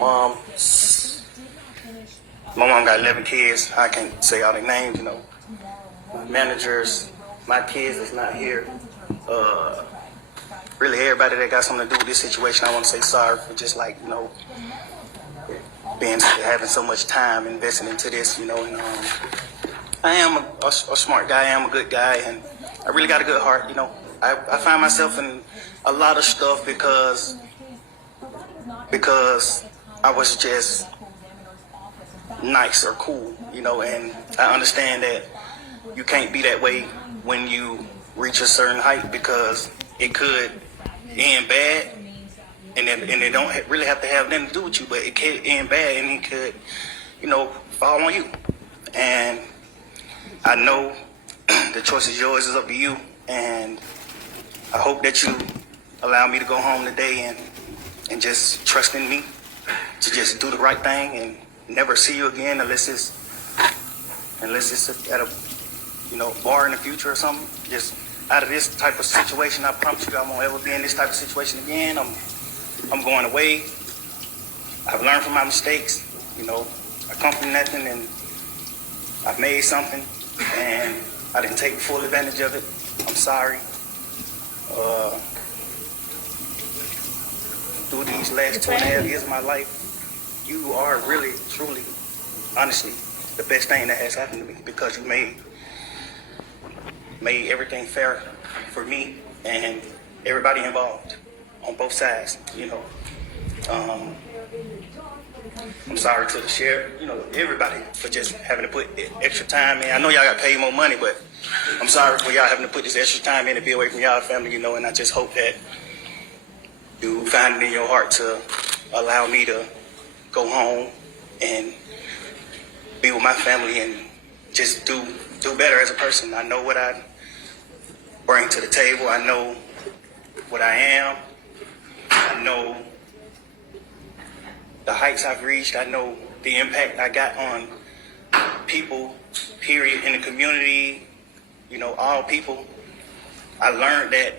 mom. My mom got 11 kids. I can't say all their names, my managers, my kids that's not here. Really everybody that got something to do with this situation, I want to say sorry for just having so much time investing into this, and I am a smart guy, I am a good guy, and I really got a good heart, I find myself in a lot of stuff because I was just nice or cool, and I understand that you can't be that way when you reach a certain height because it could end bad, and it don't really have to have nothing to do with you, but it could end bad and it could, fall on you. And I know the choice is yours, it's up to you, and I hope that you allow me to go home today and just trust in me to just do the right thing and never see you again unless it's at a bar in the future or something. Just out of this type of situation, I promise you I won't ever be in this type of situation again. I'm going away. I've learned from my mistakes. I come from nothing and I've made something and I didn't take full advantage of it. I'm sorry. Through these last 2.5 years of my life, you are really, truly, honestly, the best thing that has happened to me because you made everything fair for me and everybody involved on both sides, I'm sorry to the sheriff, everybody for just having to put extra time in. I know y'all got paid more money, but I'm sorry for y'all having to put this extra time in to be away from y'all family, and I just hope that you find it in your heart to allow me to go home and be with my family and just do better as a person. I know what I bring to the table. I know what I am. I know the heights I've reached. I know the impact I got on people, period, in the community, all people. I learned that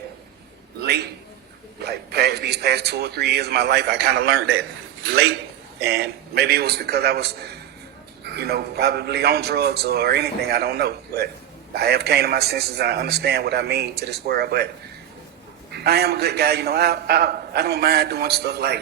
late, these past 2 or 3 years of my life, I kind of learned that late, and maybe it was because I was, probably on drugs or anything, I don't know, but I have came to my senses and I understand what I mean to this world, but I am a good guy, I don't mind doing stuff like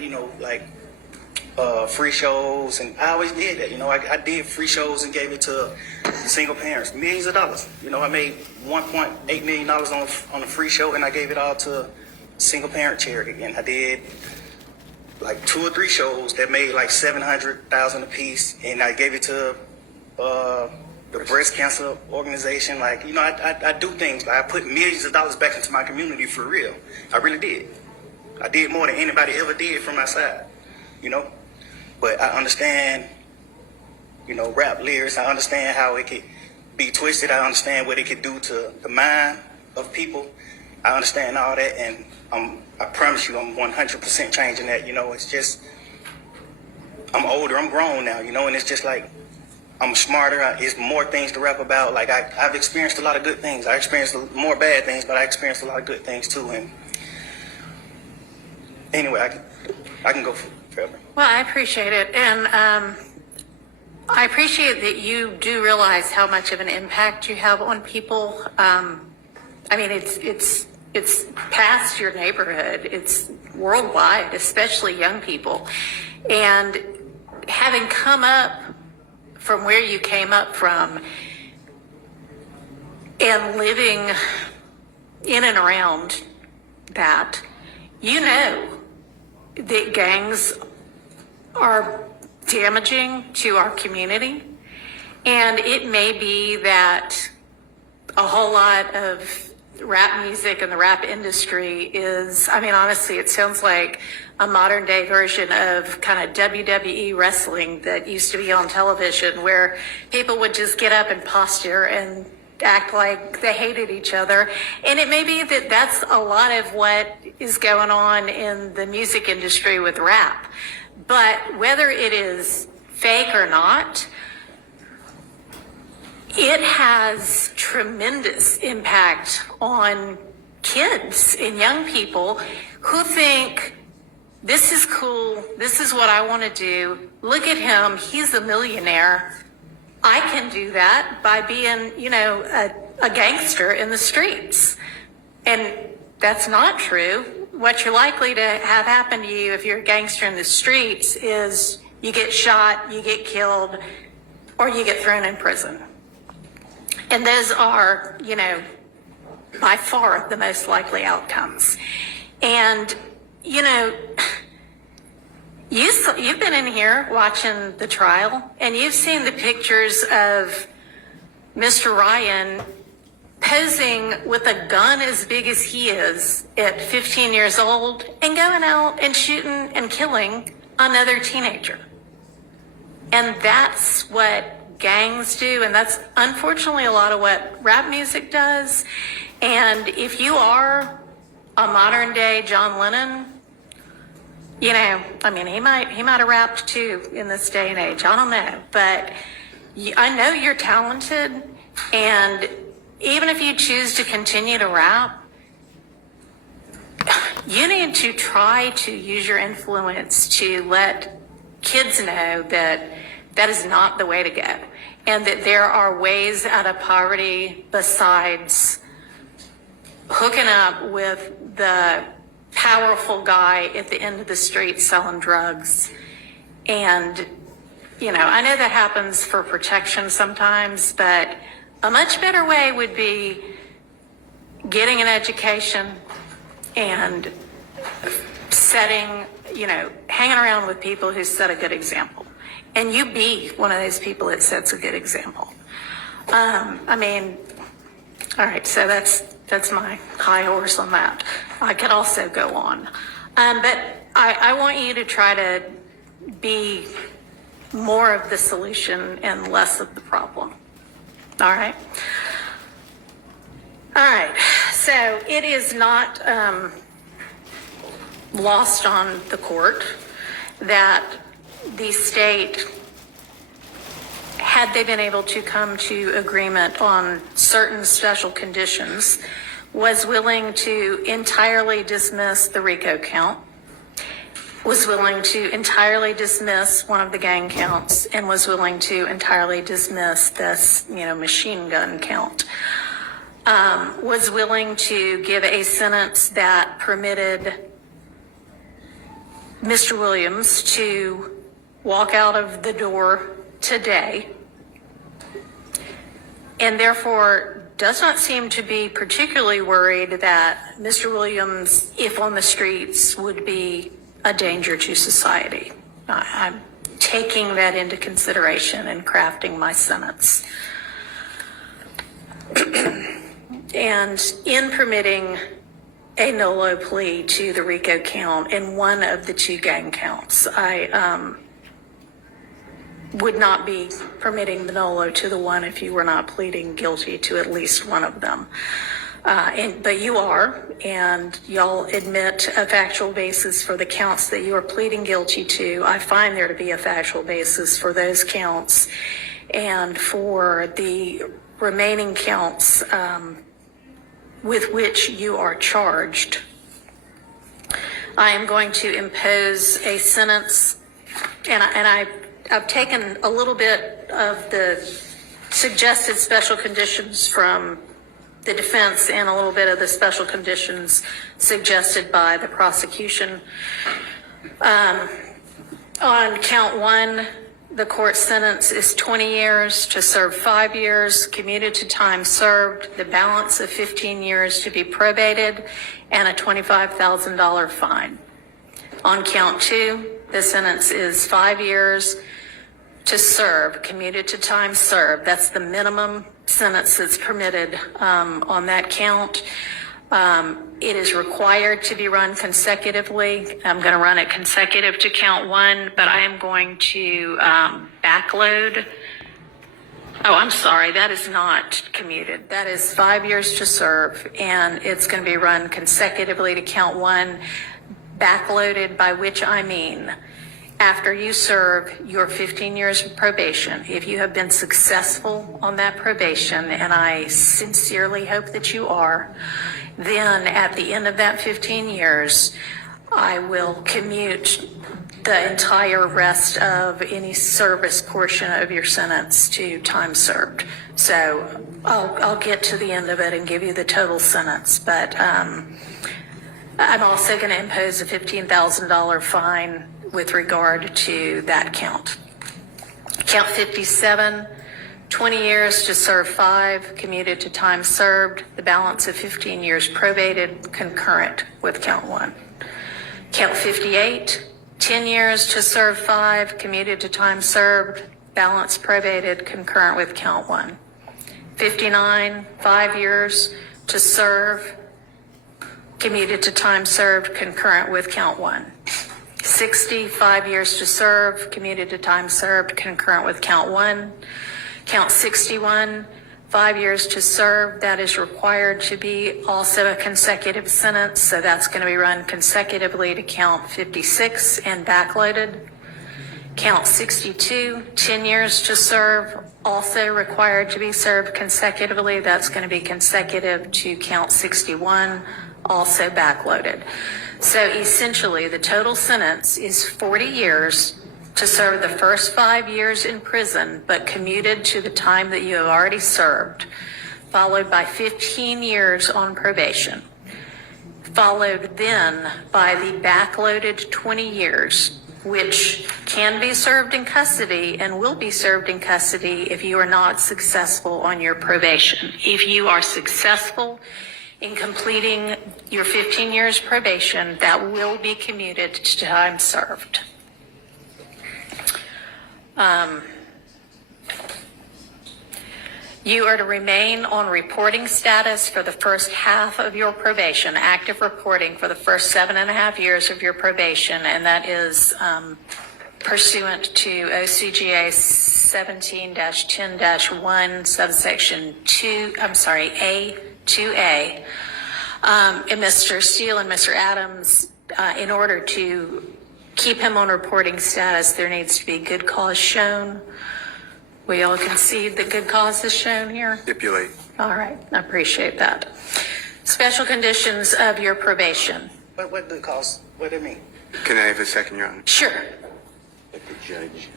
free shows, and I always did that, I did free shows and gave it to single parents, millions of dollars, I made $1.8 million on a free show and I gave it all to single parent charity, and I did 2 or 3 shows that made $700,000 a piece, and I gave it to the breast cancer organization. I do things. I put millions of dollars back into my community for real. I really did. I did more than anybody ever did from my side, But I understand, rap lyrics. I understand how it could be twisted. I understand what it could do to the mind of people. I understand all that, and I promise you I'm 100% changing that. It's just, I'm older, I'm grown now, and it's just I'm smarter. It's more things to rap about. I've experienced a lot of good things. I experienced more bad things, but I experienced a lot of good things too. And anyway, I can go forever. Well, I appreciate it. And I appreciate that you do realize how much of an impact you have on people. It's past your neighborhood. It's worldwide, especially young people. And having come up from where you came up from and living in and around that, that gangs are damaging to our community. And it may be that a whole lot of rap music and the rap industry is, honestly, it sounds like a modern day version of kind of WWE wrestling that used to be on television, where people would just get up and posture and act like they hated each other. And it may be that that's a lot of what is going on in the music industry with rap. But whether it is fake or not, it has tremendous impact on kids and young people who think this is cool. This is what I want to do. Look at him. He's a millionaire. I can do that by being, a gangster in the streets. And that's not true. What you're likely to have happen to you if you're a gangster in the streets is you get shot, you get killed, or you get thrown in prison. And those are, by far the most likely outcomes. And, you've been in here watching the trial, and you've seen the pictures of Mr. Ryan posing with a gun as big as he is at 15 years old and going out and shooting and killing another teenager. And that's what gangs do, and that's unfortunately a lot of what rap music does. And if you are a modern day John Lennon, he might have rapped too in this day and age. I don't know, but I know you're talented, and even if you choose to continue to rap, you need to try to use your influence to let kids know that that is not the way to go, and that there are ways out of poverty besides hooking up with the powerful guy at the end of the street selling drugs. And, I know that happens for protection sometimes, but a much better way would be getting an education and hanging around with people who set a good example. And you be one of those people that sets a good example. All right, so that's my high horse on that. I could also go on. But I want you to try to be more of the solution and less of the problem. All right? All right, so it is not lost on the court that the state, had they been able to come to agreement on certain special conditions, was willing to entirely dismiss the RICO count, was willing to entirely dismiss one of the gang counts, and was willing to entirely dismiss this, machine gun count. Was willing to give a sentence that permitted Mr. Williams to walk out of the door today, and therefore does not seem to be particularly worried that Mr. Williams, if on the streets, would be a danger to society. I'm taking that into consideration in crafting my sentence. And in permitting a NOLO plea to the RICO count in one of the two gang counts, I would not be permitting the NOLO to the one if you were not pleading guilty to at least one of them. But you are, and y'all admit a factual basis for the counts that you are pleading guilty to. I find there to be a factual basis for those counts, and for the remaining counts with which you are charged, I am going to impose a sentence, and I've taken a little bit of the suggested special conditions from the defense and a little bit of the special conditions suggested by the prosecution. On count one, the court sentence is 20 years to serve 5 years, commuted to time served, the balance of 15 years to be probated, and a $25,000 fine. On count two, the sentence is 5 years to serve, commuted to time served. That's the minimum sentence that's permitted on that count. It is required to be run consecutively. I'm going to run it consecutive to count one, but I am going to backload. Oh, I'm sorry, that is not commuted. That is 5 years to serve, and it's going to be run consecutively to count one, backloaded, by which I mean after you serve your 15 years of probation, if you have been successful on that probation, and I sincerely hope that you are, then at the end of that 15 years, I will commute the entire rest of any service portion of your sentence to time served. So I'll get to the end of it and give you the total sentence, but I'm also going to impose a $15,000 fine with regard to that count. Count 57, 20 years to serve 5, commuted to time served, the balance of 15 years probated, concurrent with count 1. Count 58, 10 years to serve 5, commuted to time served, balance probated, concurrent with count 1. 59, 5 years to serve, commuted to time served, concurrent with count 1. 60, 5 years to serve, commuted to time served, concurrent with count 1. Count 61, 5 years to serve, that is required to be also a consecutive sentence, so that's going to be run consecutively to count 56 and backloaded. Count 62, 10 years to serve, also required to be served consecutively, that's going to be consecutive to count 61, also backloaded. So essentially, the total sentence is 40 years to serve the first 5 years in prison, but commuted to the time that you have already served, followed by 15 years on probation, followed then by the backloaded 20 years, which can be served in custody and will be served in custody if you are not successful on your probation. If you are successful in completing your 15 years probation, that will be commuted to time served. You are to remain on reporting status for the first half of your probation, active reporting for the first 7.5 years of your probation, and that is pursuant to OCGA 17-10-1, subsection A2A. And Mr. Steele and Mr. Adams, in order to keep him on reporting status, there needs to be good cause shown. We all concede that good cause is shown here? Stipulate. All right, I appreciate that. Special conditions of your probation. What the cause? What do it mean? Can I have a second, Your Honor? Sure. Let the judge.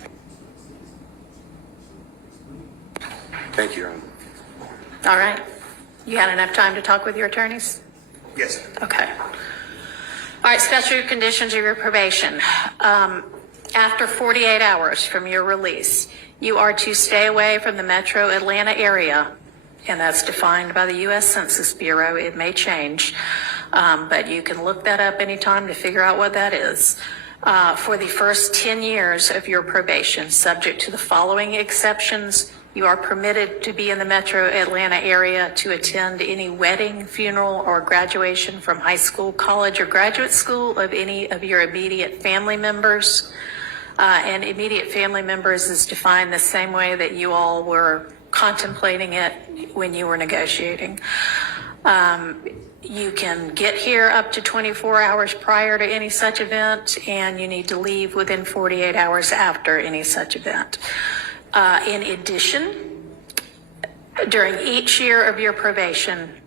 Thank you, Your Honor. All right. You had enough time to talk with your attorneys? Yes, sir. Okay. All right, special conditions of your probation. After 48 hours from your release, you are to stay away from the metro Atlanta area, and that's defined by the U.S. Census Bureau. It may change, but you can look that up anytime to figure out what that is. For the first 10 years of your probation, subject to the following exceptions. You are permitted to be in the metro Atlanta area to attend any wedding, funeral, or graduation from high school, college, or graduate school of any of your immediate family members. And immediate family members is defined the same way that you all were contemplating it when you were negotiating. You can get here up to 24 hours prior to any such event, and you need to leave within 48 hours after any such event. In addition, during each year of your probation,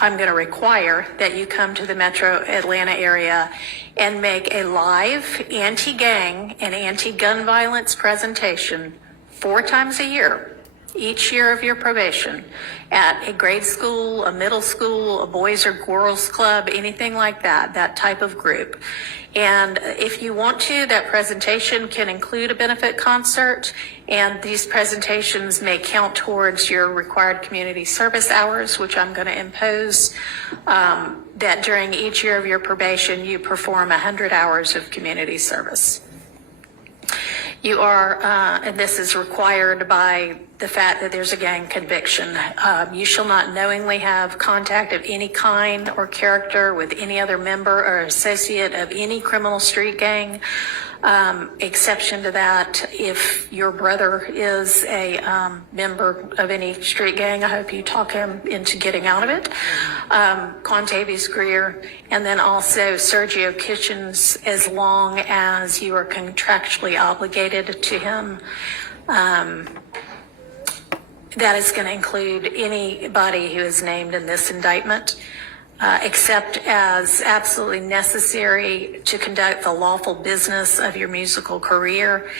I'm going to require that you come to the metro Atlanta area and make a live anti-gang and anti-gun violence presentation 4 times a year, each year of your probation, at a grade school, a middle school, a boys or girls club, anything like that, that type of group. And if you want to, that presentation can include a benefit concert, and these presentations may count towards your required community service hours, which I'm going to impose, that during each year of your probation, you perform 100 hours of community service. You are, and this is required by the fact that there's a gang conviction. You shall not knowingly have contact of any kind or character with any other member or associate of any criminal street gang. Exception to that, if your brother is a member of any street gang, I hope you talk him into getting out of it. Contavious Greer, and then also Sergio Kitchens, as long as you are contractually obligated to him. That is going to include anybody who is named in this indictment. except as absolutely necessary to conduct the lawful business of your musical career,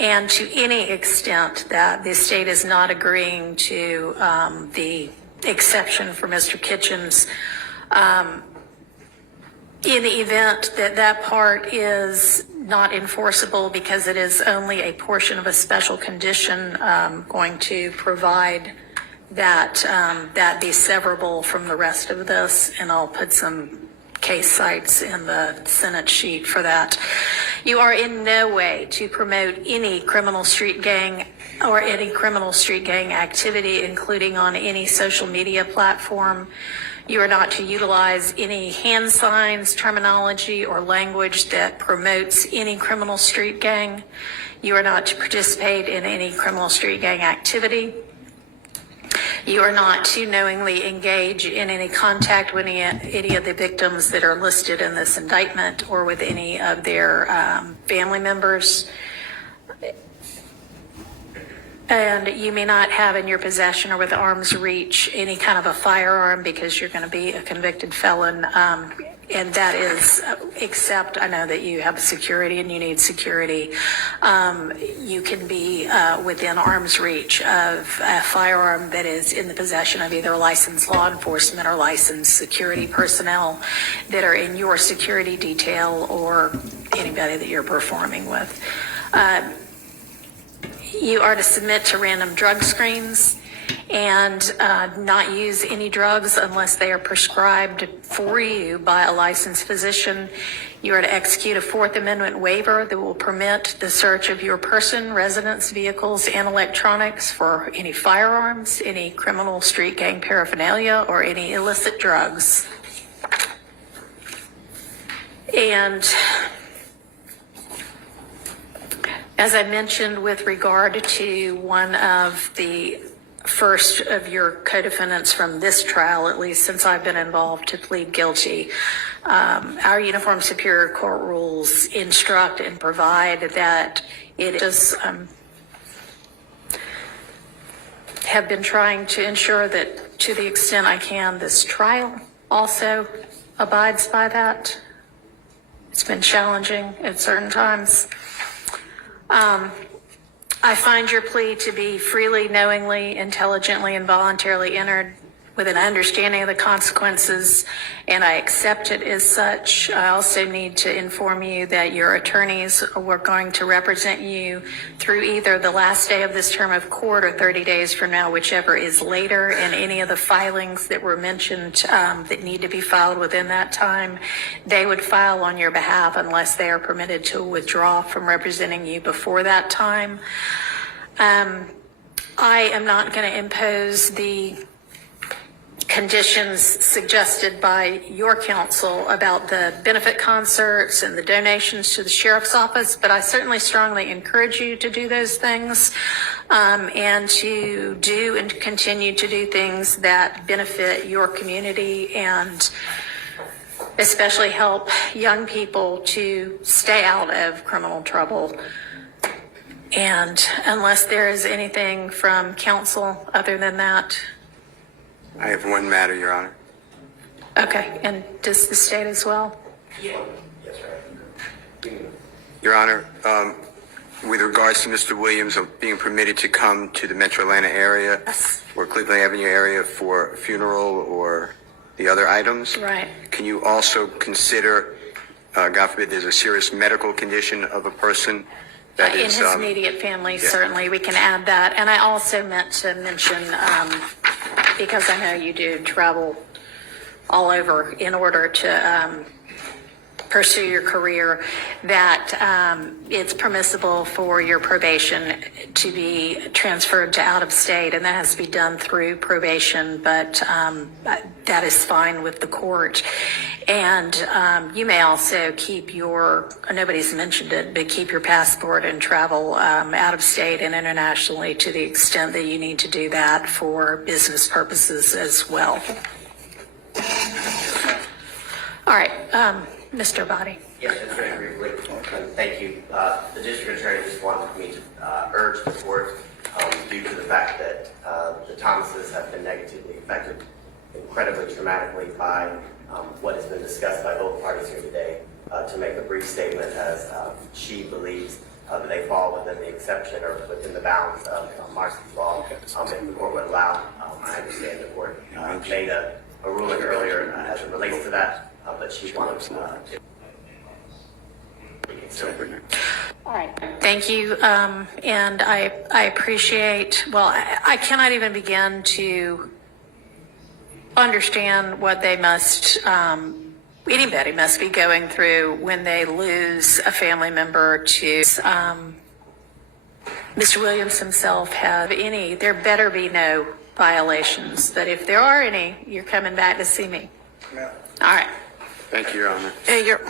and to any extent that the state is not agreeing to the exception for Mr. Kitchens, in the event that that part is not enforceable because it is only a portion of a special condition, going to provide that that be severable from the rest of this, and I'll put some case cites in the Senate sheet for that. You are in no way to promote any criminal street gang or any criminal street gang activity, including on any social media platform. You are not to utilize any hand signs, terminology, or language that promotes any criminal street gang. You are not to participate in any criminal street gang activity. You are not to knowingly engage in any contact with any of the victims that are listed in this indictment or with any of their family members. And you may not have in your possession or with arm's reach any kind of a firearm because you're going to be a convicted felon. And that is, except I know that you have security and you need security. You can be within arm's reach of a firearm that is in the possession of either licensed law enforcement or licensed security personnel that are in your security detail or anybody that you're performing with. You are to submit to random drug screens and not use any drugs unless they are prescribed for you by a licensed physician. You are to execute a Fourth Amendment waiver that will permit the search of your person, residence, vehicles, and electronics for any firearms, any criminal street gang paraphernalia, or any illicit drugs. And as I mentioned, with regard to one of the first of your co-defendants from this trial, at least since I've been involved, to plead guilty, our Uniform Superior Court rules instruct and provide that it is, have been trying to ensure that to the extent I can, this trial also abides by that. It's been challenging at certain times. I find your plea to be freely, knowingly, intelligently, and voluntarily entered with an understanding of the consequences, and I accept it as such. I also need to inform you that your attorneys were going to represent you through either the last day of this term of court or 30 days from now, whichever is later, and any of the filings that were mentioned that need to be filed within that time, they would file on your behalf unless they are permitted to withdraw from representing you before that time. I am not going to impose the conditions suggested by your counsel about the benefit concerts and the donations to the sheriff's office, but I certainly strongly encourage you to do those things and to do and continue to do things that benefit your community and especially help young people to stay out of criminal trouble. And unless there is anything from counsel other than that. I have one matter, Your Honor. Okay, and does the state as well? Your Honor, with regards to Mr. Williams being permitted to come to the Metro Atlanta area or Cleveland Avenue area for a funeral or the other items, Right. can you also consider, God forbid, there's a serious medical condition of a person that In is... his immediate family, yeah. certainly, we can add that. And I also meant to mention, because I know you do travel all over in order to pursue your career, that it's permissible for your probation to be transferred to out of state, and that has to be done through probation, but that is fine with the court. And you may also keep your, nobody's mentioned it, but keep your passport and travel out of state and internationally to the extent that you need to do that for business purposes as well. All right, Mr. Body. Yes, just very briefly. Thank you. The district attorney just wanted me to urge the court, due to the fact that the Thomases have been negatively affected, incredibly traumatically by what has been discussed by both parties here today. To make a brief statement, as she believes that they fall within the exception or within the bounds of Marcy's law, if the court would allow. I understand the court made a ruling earlier as it relates to that, but she wanted to reconsider. All right. Thank you. And I appreciate, well, I cannot even begin to understand what they must, anybody must be going through when they lose a family member to, Mr. Williams himself have any, there better be no violations, but if there are any, you're coming back to see me. Ma'am. All right. Thank you, Your Honor. You're,